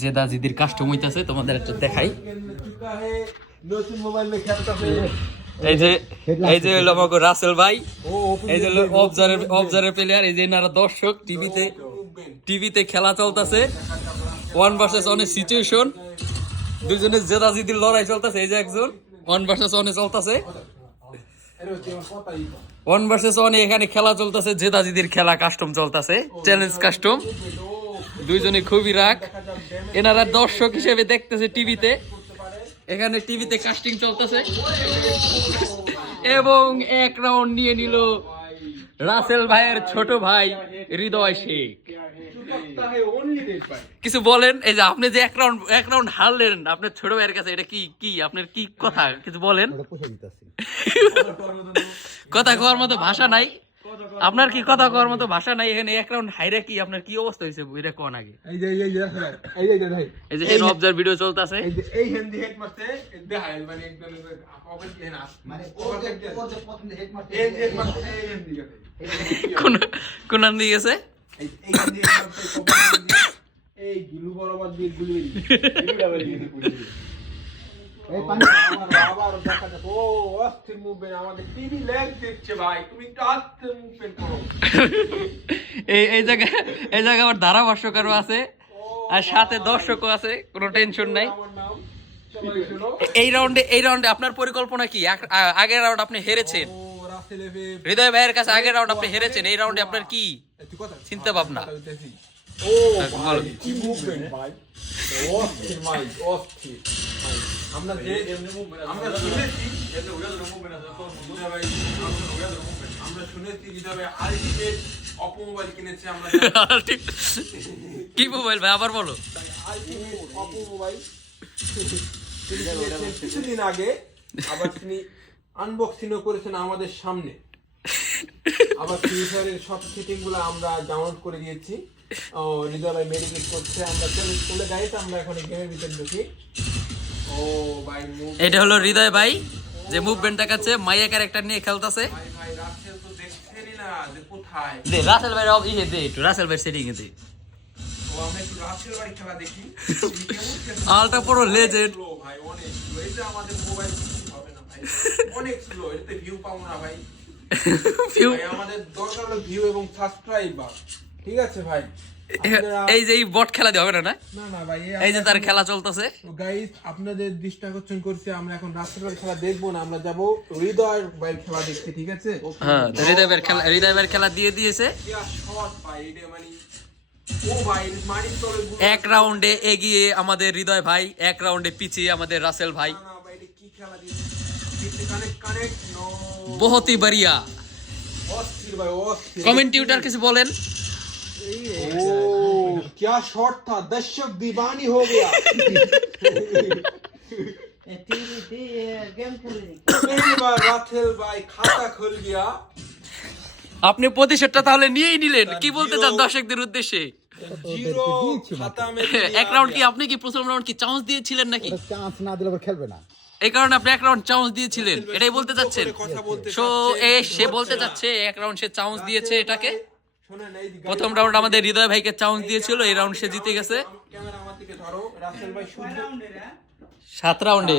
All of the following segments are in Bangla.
যে জিদির কাস্টম হইতাছে তোমাদের একটু দেখাই। এই যে এই যে রাসেল ভাই। এই যে প্লেয়ার এই যে দর্শক টিভিতে টিভিতে খেলা চলতেছে। ওয়ান অনেক সিচুয়েশন লড়াই এই যে একজন। ওয়ান ওয়ান এখানে খেলা চলতেছে জেদাজিদির খেলা কাস্টম চলতেছে চ্যালেঞ্জ কাস্টম দুইজনে খুবই রাগ। এনারা দর্শক হিসেবে দেখতেছে টিভিতে। এখানে টিভিতে কাস্টিং চলতেছে। এবং এক রাউন্ড নিয়ে নিল রাসেল ভাইয়ের ছোট ভাই হৃদয় শেখ। কিছু বলেন? এই যে আপনি যে এক রাউন্ড এক রাউন্ড হারলেন আপনার ছোট ভাইয়ের কাছে এটা কি কি? আপনার কি কথা? কিছু বলেন? কথা কওয়ার মতো ভাষা নাই। আপনার কি কথা কওয়ার মতো ভাষা নাই এখানে এক রাউন্ড হাইরে কি আপনার কি অবস্থা হয়েছে এটা কোন আগে? এই যে এই যে এই যে এই যে ভাই। এই যে হেন অবজার ভিডিও চলতেছে। এই যে এই হিন্দি হেড মারতে দেখায় মানে একদম অপর কি না মানে ওর যে ওর যে প্রথম হেড মারতে এই হেড মারতে এই হিন্দি কোন কোন দিকে গেছে? এই এই হিন্দি এই গিলু বরাবর দিয়ে গুলি এই পানি আবার দেখা যাচ্ছে অস্থির মুভমেন্ট আমাদের টিভি ল্যাগ দিচ্ছে ভাই তুমি একটু আস্তে মুভমেন্ট করো। এই এই জায়গায় এই আবার ধারাভাষ্যকারও আছে আর সাথে দর্শকও আছে কোনো টেনশন নাই। এই রাউন্ডে এই রাউন্ডে আপনার পরিকল্পনা কি? আগের রাউন্ড আপনি হেরেছেন। ও হৃদয় ভাইয়ের কাছে আগের রাউন্ড আপনি হেরেছেন এই রাউন্ডে আপনার কি? চিন্তা ভাবনা। ও হ্যাঁ, ভাই কি মুভমেন্ট ভাই। অস্থির ভাই অস্থির। আমরা যে আমরা শুনেছি আমরা শুনেছি ভাই আলটিমেট অপো মোবাইল কিনেছে আমরা কি মোবাইল ভাই? আবার বলো। আলটিমেট অপো মোবাইল কিছুদিন আগে। আবার তিনি আনবক্সিংও করেছেন আমাদের সামনে। আবার ফিউচারের সব সেটিংগুলো আমরা ডাউনলোড করে দিয়েছি। ও হৃদয় ভাই মেডিকেট করছে। আমরা চলে চলে গাইস আমরা এখন গেমের ভিতরে ঢুকি। এটা হলো হৃদয় ভাই যে মুভমেন্ট দেখাচ্ছে মাইয়া ক্যারেক্টার নিয়ে খেলতেছে। ভাই ভাই রাসেল তো দেখছেনই না যে কোথায় দে রাসেল ভাই ইয়ে দে একটু রাসেল ভাই সেটিং দে। আলটা পুরো লেজেন্ড ভাই অনেক এই যে আমাদের মোবাইল হবে না ভাই অনেক স্লো এতে ভিউ পাবো না ভাই ভাই আমাদের দরকার হলো ভিউ এবং সাবস্ক্রাইবার ঠিক আছে ভাই? এই যে এই বট খেলা দিয়ে হবে না না? না না ভাই এই যে তার খেলা চলতেছে। গাইস আপনাদের দৃষ্টি আকর্ষণ করছি আমরা এখন রাস্তার খেলা দেখব না আমরা যাব হৃদয় বাইর খেলা দেখতে ঠিক আছে? হ্যাঁ হৃদয় ভাইয়ের খেলা হৃদয় ভাইয়ের খেলা দিয়ে দিয়েছে। ভাই এটা মানে এক রাউন্ডে এগিয়ে আমাদের হৃদয় ভাই এক রাউন্ডে পিছিয়ে আমাদের রাসেল ভাই। না, না, ভাই, এটা কি খেলা দিয়েছে? কানেক্ট কানেক্ট নো বহুত হি বাড়িয়া। কমেন্টিউটার কিছু বলেন। ओ क्या शॉट था दर्शक दीवानी हो गया पहली बार राथेल भाई खाता खुल गया আপনি প্রতিশোধটা তাহলে নিয়েই নিলেন কি বলতে চান দর্শকদের উদ্দেশ্যে जीरो खाता में এক রাউন্ড কি আপনি কি প্রথম রাউন্ড কি চান্স দিয়েছিলেন নাকি চান্স না দিলে আবার খেলবে না এই কারণে আপনি এক রাউন্ড চান্স দিয়েছিলেন এটাই বলতে চাচ্ছেন কথা বলতে সো এ সে বলতে চাচ্ছে এক রাউন্ড সে চান্স দিয়েছে এটাকে শোনেন এই দিকে প্রথম রাউন্ড আমাদের হৃদয় ভাইকে চান্স দিয়েছিল এই রাউন্ড সে জিতে গেছে। ক্যামেরা আমার দিকে ধরো রাসেল ভাই শুদ্ধ সাত রাউন্ডে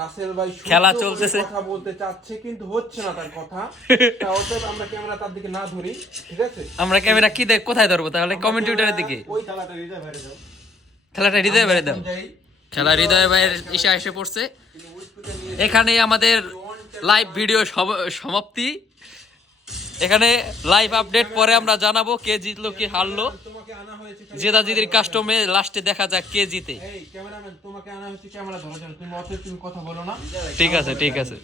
রাসেল ভাই খেলা চলতেছে। কথা বলতে চাচ্ছে কিন্তু হচ্ছে না তার কথা। অতএব আমরা ক্যামেরা তার দিকে না ধরি ঠিক আছে? আমরা ক্যামেরা কি দেখ কোথায় ধরবো? তাহলে কমেন্টিউটারের দিকে। ওই খেলাটা হৃদয় ভাইয়ের দাও। অনুযায়ী খেলা হৃদয় ভাইয়ের ইশা এসে পড়ছে। এখানে আমাদের লাইভ ভিডিও সমাপ্তি। এখানে লাইভ আপডেট পরে আমরা জানাব কে জিতলো কে হারলো। জেদা জিদির কাস্টমে লাস্টে দেখা যাক কে জিতে। ঠিক আছে ঠিক আছে।